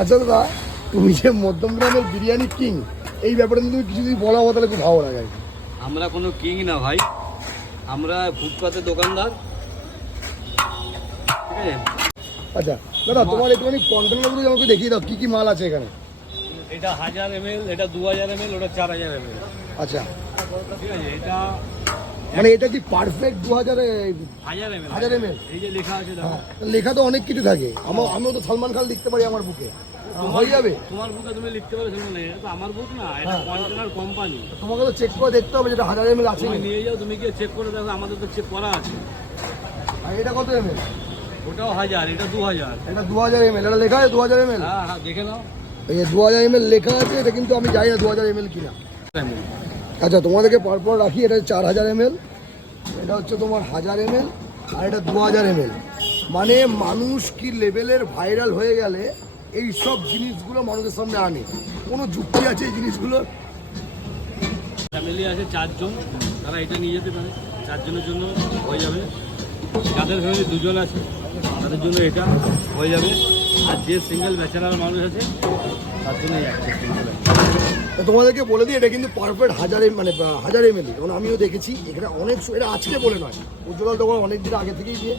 আচ্ছা দাদা, তুমি যে মধ্যমগ্রামের বিরিয়ানি কিং, এই ব্যাপারে তুমি কিছু যদি বলা হতো তাহলে খুব ভালো লাগে। আমরা কোনো কিং না ভাই, আমরা ফুটপাতের দোকানদার, ঠিক আছে। আচ্ছা দাদা, তোমার একটুখানি কন্টেনারগুলো আমাকে দেখিয়ে দাও, কি কি মাল আছে এখানে। এটা 1000 ml, এটা 2000 ml, ওটা 4000 ml। আচ্ছা, ঠিক আছে, এটা মানে এটা কি পারফেক্ট 2000 1000 ml। ml? এই যে লেখা আছে দেখো। হ্যাঁ, লেখা তো অনেক কিছু থাকে। আমিও তো সালমান খান লিখতে পারি আমার বুকে, হয়ে যাবে। তোমার বুকে তুমি লিখতে পারো, শুনুন, এটা তো আমার বুক না, এটা হ্যাঁ। Container company. তোমাকে তো চেক করে দেখতে হবে যেটা 1000 ml আছে তুমি নাকি। নিয়ে যাও, তুমি গিয়ে চেক করে দেখো, আমাদের তো চেক করা আছে। আর এটা কত ml? ওটাও 1000, এটা 2000। এটা 2000 ml, এটা লেখা আছে 2000 ml। হ্যাঁ হ্যাঁ, দেখে নাও। এই যে 2000 ml লেখা আছে, এটা কিন্তু আমি জানি না 2000 ml কিনা। আচ্ছা, তোমাদেরকে পরপর রাখি। এটা 4000 ml, এটা হচ্ছে তোমার 1000 ml, আর এটা 2000 ml। মানে মানুষ কি লেভেলের ভাইরাল হয়ে গেলে এই সব জিনিসগুলো মানুষের সামনে আনে। কোনো যুক্তি আছে এই জিনিসগুলোর? ফ্যামিলি আছে 4 জন, তারা এটা নিয়ে যেতে পারে, 4 জনের জন্য হয়ে যাবে। যাদের ফ্যামিলি 2 জন আছে তাদের জন্য এটা হয়ে যাবে। আর যে সিঙ্গেল ব্যাচেলার মানুষ আছে তার জন্য একটা সিঙ্গেল। তো তোমাদেরকে বলে দিই, এটা কিন্তু পারফেক্ট 1000 মানে 1000 ml। কারণ আমিও দেখেছি এখানে অনেক, এটা আজকে বলে নয়, উজ্জ্বল তখন অনেক দিন আগে থেকেই দিয়ে